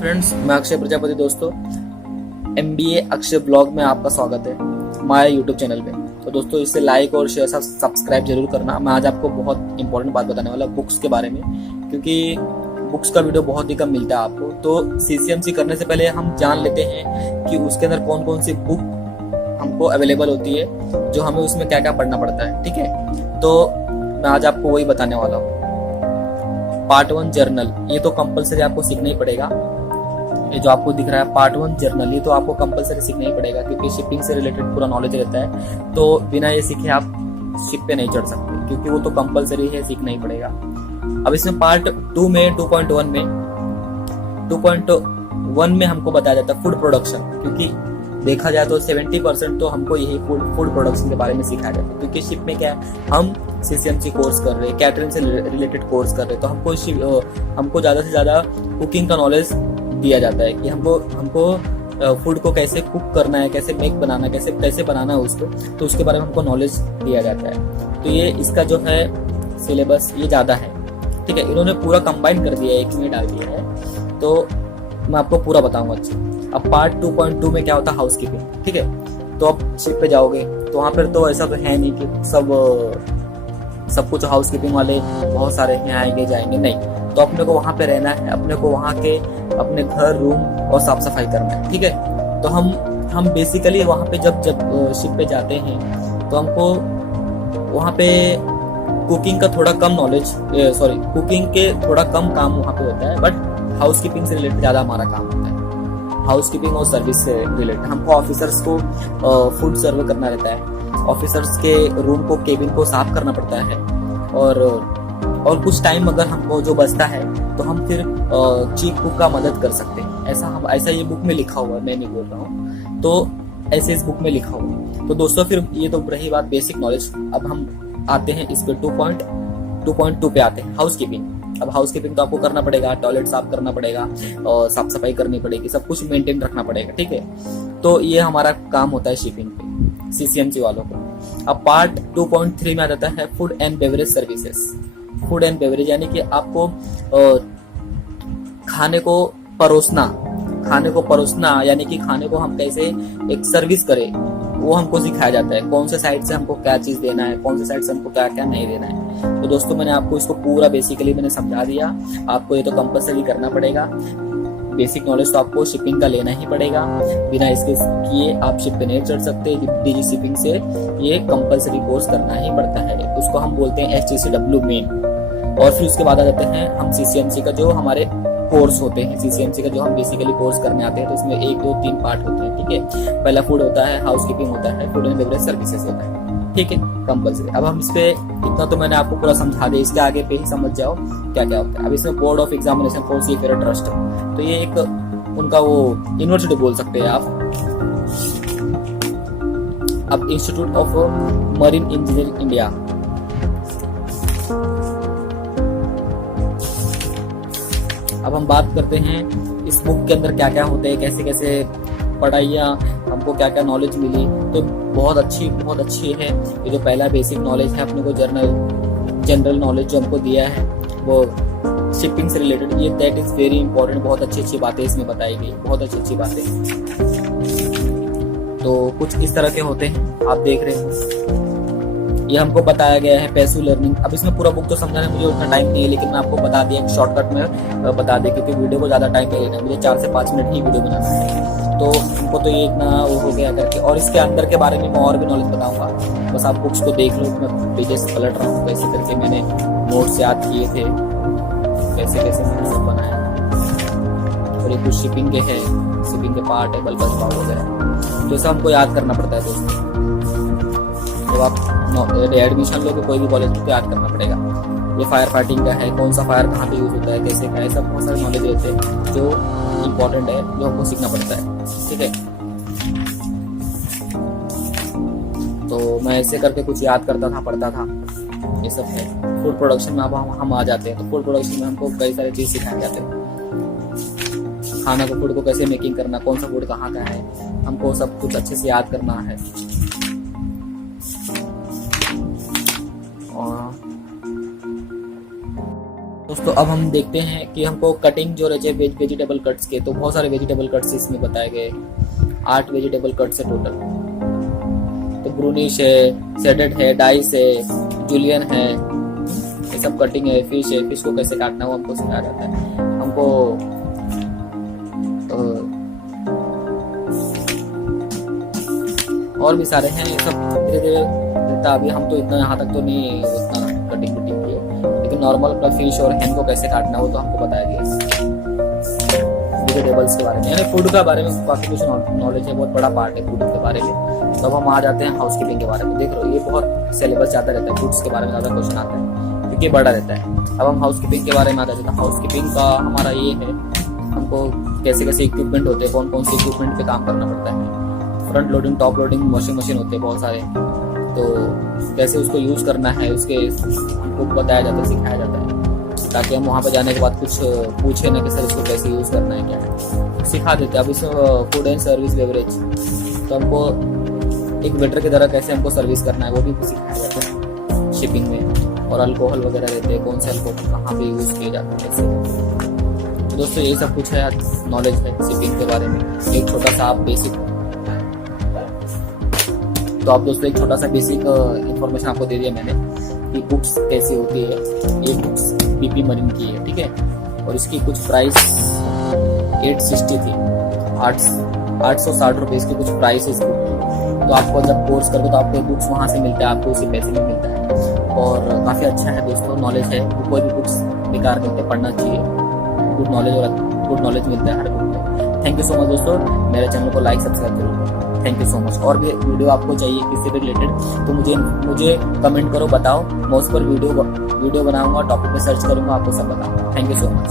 Friends, मैं अक्षय प्रजापति। दोस्तों, MBA Akshay blog में आपका स्वागत है हमारे यूट्यूब चैनल पे। तो दोस्तों, इसे लाइक और शेयर सब्सक्राइब जरूर करना। मैं आज आपको बहुत इंपॉर्टेंट बात बताने वाला बुक्स के बारे में, क्योंकि बुक्स का वीडियो बहुत ही कम मिलता है आपको। तो CCMC करने से पहले हम जान लेते हैं कि उसके अंदर कौन कौन सी बुक हमको अवेलेबल होती है, जो हमें उसमें क्या क्या पढ़ना पड़ता है। ठीक है, तो मैं आज आपको वही बताने वाला हूँ। पार्ट 1 जर्नल, ये तो कंपलसरी आपको सीखना ही पड़ेगा। ये जो आपको दिख रहा है पार्ट 1 जर्नल, ये तो आपको कंपलसरी सीखना ही पड़ेगा, क्योंकि शिपिंग से रिलेटेड पूरा नॉलेज रहता है। तो बिना ये सीखे आप शिप पे नहीं चढ़ सकते, क्योंकि वो तो कंपलसरी है, सीखना ही पड़ेगा। अब इसमें पार्ट 2 में 2.1 में हमको बताया जाता है फूड प्रोडक्शन, क्योंकि देखा जाए तो 70% तो हमको यही फूड प्रोडक्शन के बारे में सिखाया जाता है। क्योंकि शिप में क्या है, हम CCMC कोर्स कर रहे हैं, कैटरिंग से रिलेटेड कोर्स कर रहे हैं, तो हमको ज्यादा से ज्यादा कुकिंग का नॉलेज दिया जाता है कि हमको फूड को कैसे कुक करना है, कैसे मेक बनाना है, कैसे बनाना है उसको, तो उसके बारे में हमको नॉलेज दिया जाता है। तो ये इसका जो है सिलेबस ये ज्यादा है। ठीक है, इन्होंने पूरा कंबाइन कर दिया है, एक में डाल दिया है, तो मैं आपको पूरा बताऊंगा अच्छे। अब पार्ट 2.2 में क्या होता है, हाउस कीपिंग। ठीक है, तो आप शिप पे जाओगे तो वहां पर तो ऐसा तो है नहीं कि सब कुछ हाउस कीपिंग वाले बहुत सारे हैं, आएंगे जाएंगे, नहीं। तो अपने को वहां पे रहना है, अपने को वहां के अपने घर, रूम और साफ सफाई करना है। ठीक है, तो हम बेसिकली वहां पे जब शिप पे जाते हैं तो हमको वहां पे कुकिंग का थोड़ा कम नॉलेज, कुकिंग के थोड़ा कम काम वहां पे होता है, बट हाउस कीपिंग से रिलेटेड ज्यादा हमारा काम होता है। हाउस कीपिंग और सर्विस से रिलेटेड हमको ऑफिसर्स को फूड सर्व करना रहता है, ऑफिसर्स के रूम को, केबिन को साफ करना पड़ता है, और कुछ टाइम अगर हमको जो बचता है तो हम फिर चीफ कुक का मदद कर सकते हैं। ऐसा ये बुक में लिखा हुआ है, मैं नहीं बोल रहा हूँ, तो ऐसे इस बुक में लिखा हुआ है। तो दोस्तों, फिर ये तो रही बात बेसिक नॉलेज। अब हम आते हैं इस पे 2.2 पे आते हैं, हाउस कीपिंग। अब हाउस कीपिंग तो आपको करना पड़ेगा, टॉयलेट साफ करना पड़ेगा और साफ सफाई करनी पड़ेगी, सब कुछ मेंटेन रखना पड़ेगा। ठीक है, तो ये हमारा काम होता है शिपिंग पे, CCMC वालों को। अब पार्ट 2.3 में आ जाता है food and beverage services. Food and beverage यानी कि आपको खाने को परोसना यानी कि खाने को हम कैसे एक सर्विस करें, वो हमको सिखाया जाता है। कौन से साइड से हमको क्या चीज देना है, कौन से साइड से हमको क्या क्या नहीं देना है। तो दोस्तों, मैंने आपको इसको पूरा बेसिकली मैंने समझा दिया। आपको ये तो कंपलसरी करना पड़ेगा। बेसिक नॉलेज तो आपको शिपिंग का लेना ही पड़ेगा, बिना इसके किए आप शिप पे नहीं चढ़ सकते। DG शिपिंग से ये कंपलसरी कोर्स करना ही पड़ता है, उसको हम बोलते हैं STCW मेन। और फिर उसके बाद आ जाते हैं हम CCMC का, जो हमारे कोर्स होते हैं CCMC का, जो हम बेसिकली कोर्स करने आते हैं। तो इसमें 1, 2, 3 पार्ट होते हैं। ठीक है, पहला फूड होता है, हाउस कीपिंग होता है, फूड एंड बेवरेज सर्विसेज होता है। ठीक है, कंपलसरी। अब हम इस पे इतना तो मैंने आपको पूरा समझा दिया, इसके आगे पे ही समझ जाओ क्या क्या होता है। अब इसमें board of examination for seafarer trust, तो ये एक उनका वो यूनिवर्सिटी बोल सकते हैं आप। अब institute of marine engineering India, अब हम बात करते हैं इस बुक के अंदर क्या क्या होते हैं, कैसे कैसे पढ़ाइयाँ, हमको क्या क्या नॉलेज मिली। तो बहुत अच्छी है। ये जो पहला बेसिक नॉलेज है अपने को, जनरल नॉलेज जो हमको दिया है वो शिपिंग से रिलेटेड, ये दैट इज वेरी इंपॉर्टेंट। बहुत अच्छी बातें इसमें बताई गई, बहुत अच्छी बातें। तो कुछ इस तरह के होते हैं, आप देख रहे हो। ये हमको बताया गया है पैसिव लर्निंग। अब इसमें पूरा बुक तो समझाने मुझे उतना टाइम नहीं है, लेकिन मैं आपको बता दिया, एक शॉर्टकट में बता दें, क्योंकि वीडियो को ज्यादा टाइम नहीं लेना, मुझे 4 से 5 मिनट ही वीडियो बनाना है। तो हमको तो ये इतना वो हो गया करके, और इसके अंदर के बारे में मैं और भी नॉलेज बताऊंगा। बस आप बुक्स को देख लो, मैं पेजेस पलट रहा हूँ, कैसे करके मैंने नोट्स याद किए थे, कैसे मैंने सब बनाया। और ये कुछ शिपिंग के पार्ट है, बल्बस पार्ट वगैरह, तो सब हमको याद करना पड़ता है दोस्तों। तो आप एडमिशन लोगे कोई भी कॉलेज में, तो याद करना पड़ेगा। ये फायर फाइटिंग का है, कौन सा फायर कहाँ पे यूज होता है, कैसे का है, सब बहुत सारे नॉलेज रहते हैं जो इम्पोर्टेंट है, जो हमको सीखना पड़ता है। ठीक है, तो मैं ऐसे करके कुछ याद करता था, पढ़ता था, ये सब है। फूड प्रोडक्शन में अब हम आ जाते हैं। तो फूड प्रोडक्शन में हमको कई सारी चीज सिखाए जाते हैं। खाना को, फूड को कैसे मेकिंग करना, कौन सा फूड कहाँ का है, हमको सब कुछ अच्छे से याद करना है। दोस्तों अब हम देखते हैं कि हमको कटिंग जो रहे वेजिटेबल कट्स के, तो बहुत सारे वेजिटेबल कट्स इसमें बताए गए, 8 वेजिटेबल कट्स है टोटल। तो ब्रूनिश है, सेडेड है, डाइस है, जूलियन है, ये सब कटिंग है। फिश को कैसे काटना वो हमको सिखाया जाता है। हमको और भी सारे हैं, ये सब धीरे धीरे रहता। अभी हम तो इतना यहाँ तक तो नहीं उतना कटिंग वटिंग किए, लेकिन नॉर्मल अपना फिश और हैन को कैसे काटना वो तो हमको बताया गया। वेजिटेबल्स के बारे में, यानी फूड के बारे में काफी कुछ नॉलेज है, बहुत बड़ा पार्ट है फूड के बारे में। तो अब हम आ जाते हैं हाउसकीपिंग के बारे में। देख लो ये बहुत सिलेबस ज्यादा रहता है, फूड्स के बारे में ज्यादा क्वेश्चन आता है क्योंकि बड़ा रहता है। अब हम हाउसकीपिंग के बारे में आ जाते हैं। हाउसकीपिंग का हमारा ये है, हमको कैसे कैसे इक्विपमेंट होते हैं, कौन कौन से इक्विपमेंट पे काम करना पड़ता है। Front loading, top loading washing machine होते हैं बहुत सारे, तो कैसे उसको यूज करना है उसके हमको बताया जाता है, सिखाया जाता है, ताकि हम वहाँ पे जाने के बाद कुछ पूछे ना कि सर इसको कैसे यूज करना है, क्या है सिखा देते हैं। अब इसमें फूड एंड सर्विस बेवरेज, तो हमको एक वेटर की तरह कैसे हमको सर्विस करना है वो भी सिखाया जाता है शिपिंग में। और अल्कोहल वगैरह रहते हैं, कौन से अल्कोहल कहाँ पे यूज किए जाते हैं कैसे। तो दोस्तों ये सब कुछ है नॉलेज है शिपिंग के बारे में। एक छोटा सा आप बेसिक, तो आप दोस्तों एक छोटा सा बेसिक इंफॉर्मेशन आपको दे दिया मैंने कि बुक्स कैसी होती है। ये बुक्स बीपी मरीन की है, ठीक है, और इसकी कुछ प्राइस 860 थी, 860 रुपये की कुछ प्राइस है इस बुक की। तो आपको जब कोर्स करोगे तो आपको बुक्स वहाँ से मिलता है, आपको उसी पैसे में मिलता है, और काफ़ी अच्छा है दोस्तों, नॉलेज है। कोई भी बुक्स बेकार नहीं होते, पढ़ना चाहिए, गुड नॉलेज मिलता है हर बुक में। थैंक यू सो मच दोस्तों, मेरे चैनल को लाइक सब्सक्राइब जरूर करो। Thank you so much. और भी वीडियो आपको चाहिए किससे भी रिलेटेड तो मुझे कमेंट करो, बताओ, मैं उस पर वीडियो बनाऊंगा, टॉपिक पे सर्च करूंगा, आपको सब बताऊंगा। Thank you so much.